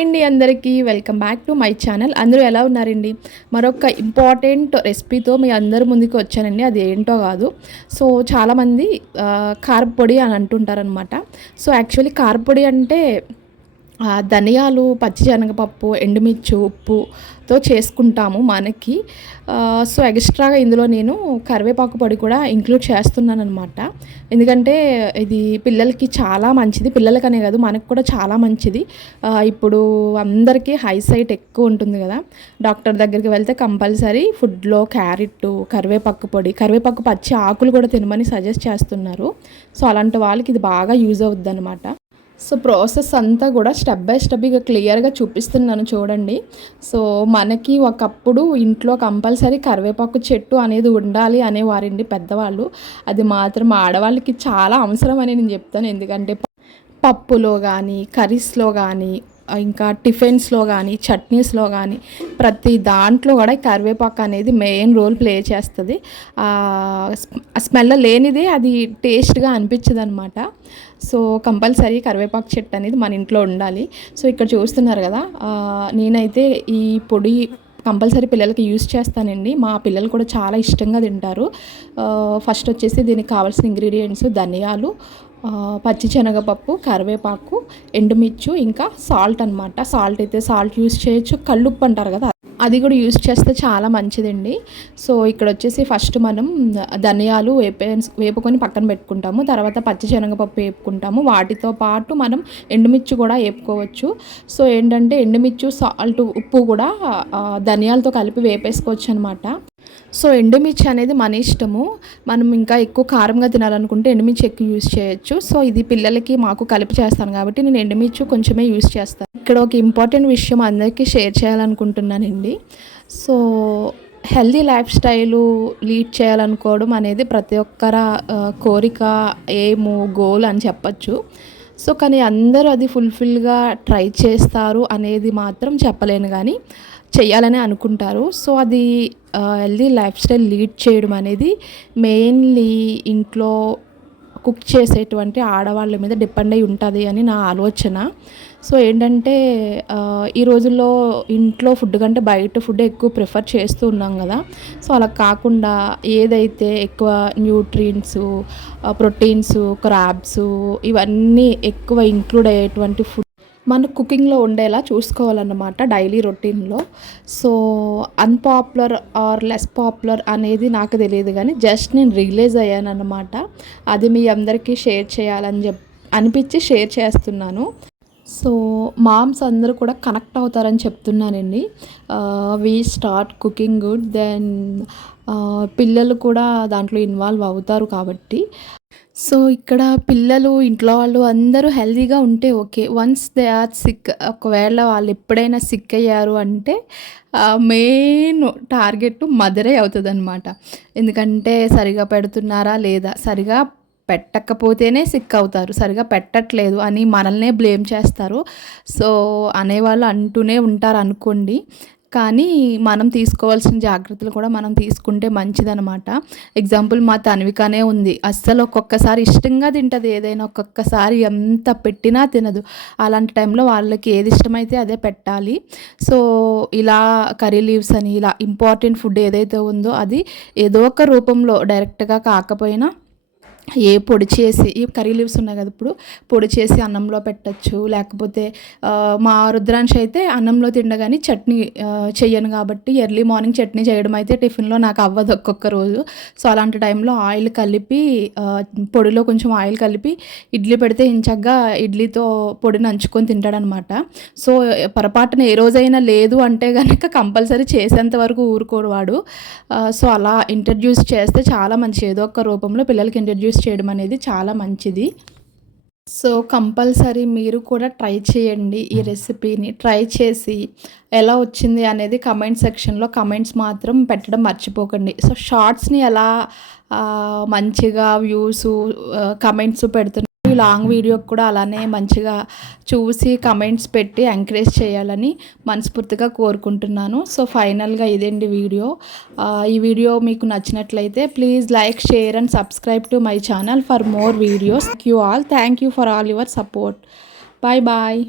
Hi అండి అందరికీ welcome back to my channel. అందరూ ఎలా ఉన్నారండి? మరొక ఇంపార్టెంట్ రెసిపీతో మీ అందరి ముందుకు వచ్చానండి. అది ఏంటో కాదు. సో చాలామంది కారపొడి అని అంటుంటారనమాట. సో యాక్చువల్లీ కారపొడి అంటే ధనియాలు, పచ్చిశనగపప్పు, ఎండుమిర్చి, ఉప్పుతో చేసుకుంటాము మనకి. సో ఎక్స్ట్రాగా ఇందులో నేను కరివేపాకు పొడి కూడా ఇంక్లూడ్ చేస్తున్నాను అనమాట. ఎందుకంటే ఇది పిల్లలకి చాలా మంచిది. పిల్లలకనే కాదు, మనకు కూడా చాలా మంచిది. ఇప్పుడు అందరికీ హైసైట్ ఎక్కువ ఉంటుంది కదా. డాక్టర్ దగ్గరికి వెళ్తే కంపల్సరీ ఫుడ్లో క్యారెట్, కరివేపాకు పొడి, కరివేపాకు పచ్చి ఆకులు కూడా తినమని సజెస్ట్ చేస్తున్నారు. సో అలాంటి వాళ్ళకి ఇది బాగా యూజ్ అవుద్ది అనమాట. సో ప్రాసెస్ అంతా కూడా స్టెప్ బై స్టెప్ ఇక క్లియర్గా చూపిస్తున్నాను చూడండి. సో మనకి ఒకప్పుడు ఇంట్లో కంపల్సరీ కరివేపాకు చెట్టు అనేది ఉండాలి అనేవారండి పెద్దవాళ్ళు. అది మాత్రం ఆడవాళ్ళకి చాలా అవసరం అని నేను చెప్తాను. ఎందుకంటే పప్పులో కానీ, కర్రీస్లో కానీ, ఇంకా టిఫిన్స్లో కానీ, చట్నీస్లో కానీ, ప్రతి దాంట్లో కూడా కరివేపాకు అనేది మెయిన్ రోల్ ప్లే చేస్తుంది. స్మెల్ లేనిదే అది టేస్ట్గా అనిపించదు అనమాట. సో కంపల్సరీ కరివేపాకు చెట్టు అనేది మన ఇంట్లో ఉండాలి. సో ఇక్కడ చూస్తున్నారు కదా, నేనైతే ఈ పొడి కంపల్సరీ పిల్లలకి యూస్ చేస్తానండి. మా పిల్లలు కూడా చాలా ఇష్టంగా తింటారు. ఫస్ట్ వచ్చేసి దీనికి కావాల్సిన ఇంగ్రీడియంట్స్ ధనియాలు, పచ్చిశనగపప్పు, కరివేపాకు, ఎండుమిర్చి, ఇంకా సాల్ట్ అనమాట. సాల్ట్ అయితే సాల్ట్ యూస్ చేయొచ్చు, కల్లుప్పు అంటారు కదా, అది కూడా యూస్ చేస్తే చాలా మంచిదండి. సో ఇక్కడ వచ్చేసి ఫస్ట్ మనం ధనియాలు వేపుకొని పక్కన పెట్టుకుంటాము. తర్వాత పచ్చిశనగపప్పు వేపుకుంటాము. వాటితో పాటు మనం ఎండుమిర్చి కూడా వేపుకోవచ్చు. సో ఏంటంటే ఎండుమిర్చి, సాల్ట్, ఉప్పు కూడా ధనియాలతో కలిపి వేపేసుకోవచ్చు అనమాట. సో ఎండుమిర్చి అనేది మన ఇష్టము. మనం ఇంకా ఎక్కువ కారంగా తినాలనుకుంటే ఎండుమిర్చి ఎక్కువ యూస్ చేయొచ్చు. సో ఇది పిల్లలకి మాకు కలిపి చేస్తాను కాబట్టి నేను ఎండుమిర్చి కొంచెమే యూస్ చేస్తాను. ఇక్కడ ఒక ఇంపార్టెంట్ విషయం అందరికీ షేర్ చేయాలనుకుంటున్నానండి. So healthy lifestyle lead చేయాలనుకోవడం అనేది ప్రతి ఒక్కరి కోరిక, ఏము, గోల్ అని చెప్పచ్చు. సో కానీ అందరూ అది ఫుల్ఫిల్గా ట్రై చేస్తారు అనేది మాత్రం చెప్పలేను, కానీ చెయ్యాలని అనుకుంటారు. సో అది హెల్దీ లైఫ్ స్టైల్ లీడ్ చేయడం అనేది మెయిన్లీ ఇంట్లో కుక్ చేసేటువంటి ఆడవాళ్ళ మీద డిపెండ్ అయి ఉంటుంది అని నా ఆలోచన. సో ఏంటంటే ఈ రోజుల్లో ఇంట్లో ఫుడ్ కంటే బయట ఫుడ్ ఎక్కువ ప్రిఫర్ చేస్తూ ఉన్నాం కదా. సో అలా కాకుండా ఏదైతే ఎక్కువ న్యూట్రియంట్స్, ప్రోటీన్స్, క్రాబ్స్ ఇవన్నీ ఎక్కువ ఇంక్లూడ్ అయ్యేటువంటి ఫుడ్ మన కుకింగ్లో ఉండేలా చూసుకోవాలన్నమాట డైలీ రొటీన్లో. So unpopular or less popular అనేది నాకు తెలియదు, కానీ జస్ట్ నేను రియలైజ్ అయ్యాను అన్నమాట. అది మీ అందరికీ షేర్ చేయాలని అనిపించి షేర్ చేస్తున్నాను. సో మామ్స్ అందరూ కూడా కనెక్ట్ అవుతారని చెప్తున్నానండి. We start cooking good, then పిల్లలు కూడా దాంట్లో ఇన్వాల్వ్ అవుతారు కాబట్టి. సో ఇక్కడ పిల్లలు, ఇంట్లో వాళ్ళు అందరూ హెల్తీగా ఉంటే okay. Once they are sick, ఒకవేళ వాళ్ళు ఎప్పుడైనా సిక్ అయ్యారు అంటే మెయిన్ టార్గెట్ మదరే అవుతుంది అనమాట. ఎందుకంటే సరిగా పెడుతున్నారా లేదా, సరిగా పెట్టకపోతేనే సిక్ అవుతారు, సరిగా పెట్టట్లేదు అని మనల్నే బ్లేమ్ చేస్తారు. సో అనేవాళ్ళు అంటూనే ఉంటారు అనుకోండి, కానీ మనం తీసుకోవాల్సిన జాగ్రత్తలు కూడా మనం తీసుకుంటే మంచిదనమాట. ఎగ్జాంపుల్ మా తన్వికనే ఉంది. అస్సలు ఒక్కొక్కసారి ఇష్టంగా తింటుంది ఏదైనా, ఒక్కొక్కసారి ఎంత పెట్టినా తినదు. అలాంటి టైంలో వాళ్ళకి ఏది ఇష్టమైతే అదే పెట్టాలి. సో ఇలా కర్రీ లీవ్స్ అని ఇలా ఇంపార్టెంట్ ఫుడ్ ఏదైతే ఉందో అది ఏదో ఒక రూపంలో డైరెక్ట్గా కాకపోయినా ఏ పొడి చేసి, ఈ కర్రీ లీవ్స్ ఉన్నాయి కదా, ఇప్పుడు పొడి చేసి అన్నంలో పెట్టచ్చు. లేకపోతే మా రుద్రాంశ అయితే అన్నంలో తిండగాని చట్నీ చెయ్యను కాబట్టి ఎర్లీ మార్నింగ్ చట్నీ చేయడం అయితే టిఫిన్లో నాకు అవ్వదు ఒక్కొక్క రోజు. సో అలాంటి టైంలో ఆయిల్ కలిపి, పొడిలో కొంచెం ఆయిల్ కలిపి ఇడ్లీ పెడితే ఇంచగ్గా ఇడ్లీతో పొడిని నంచుకొని తింటాడనమాట. సో పొరపాటున ఏ రోజైనా లేదు అంటే కనుక కంపల్సరీ చేసేంత వరకు ఊరుకోడు వాడు. సో అలా ఇంట్రడ్యూస్ చేస్తే చాలా మంచి, ఏదో ఒక రూపంలో పిల్లలకి ఇంట్రడ్యూస్ చేయడం అనేది చాలా మంచిది. సో కంపల్సరీ మీరు కూడా ట్రై చేయండి. ఈ రెసిపీని ట్రై చేసి ఎలా వచ్చింది అనేది కమెంట్ సెక్షన్లో కమెంట్స్ మాత్రం పెట్టడం మర్చిపోకండి. సో షార్ట్స్ని ఎలా మంచిగా వ్యూస్, కమెంట్స్ పెడుతున్నారు, లాంగ్ వీడియోకి కూడా అలానే మంచిగా చూసి కమెంట్స్ పెట్టి ఎంకరేజ్ చేయాలని మనస్ఫూర్తిగా కోరుకుంటున్నాను. సో ఫైనల్గా ఇదేంటి వీడియో. ఈ వీడియో మీకు నచ్చినట్లయితే please like, share and subscribe to my channel for more videos. Thank you for all your support. Bye bye.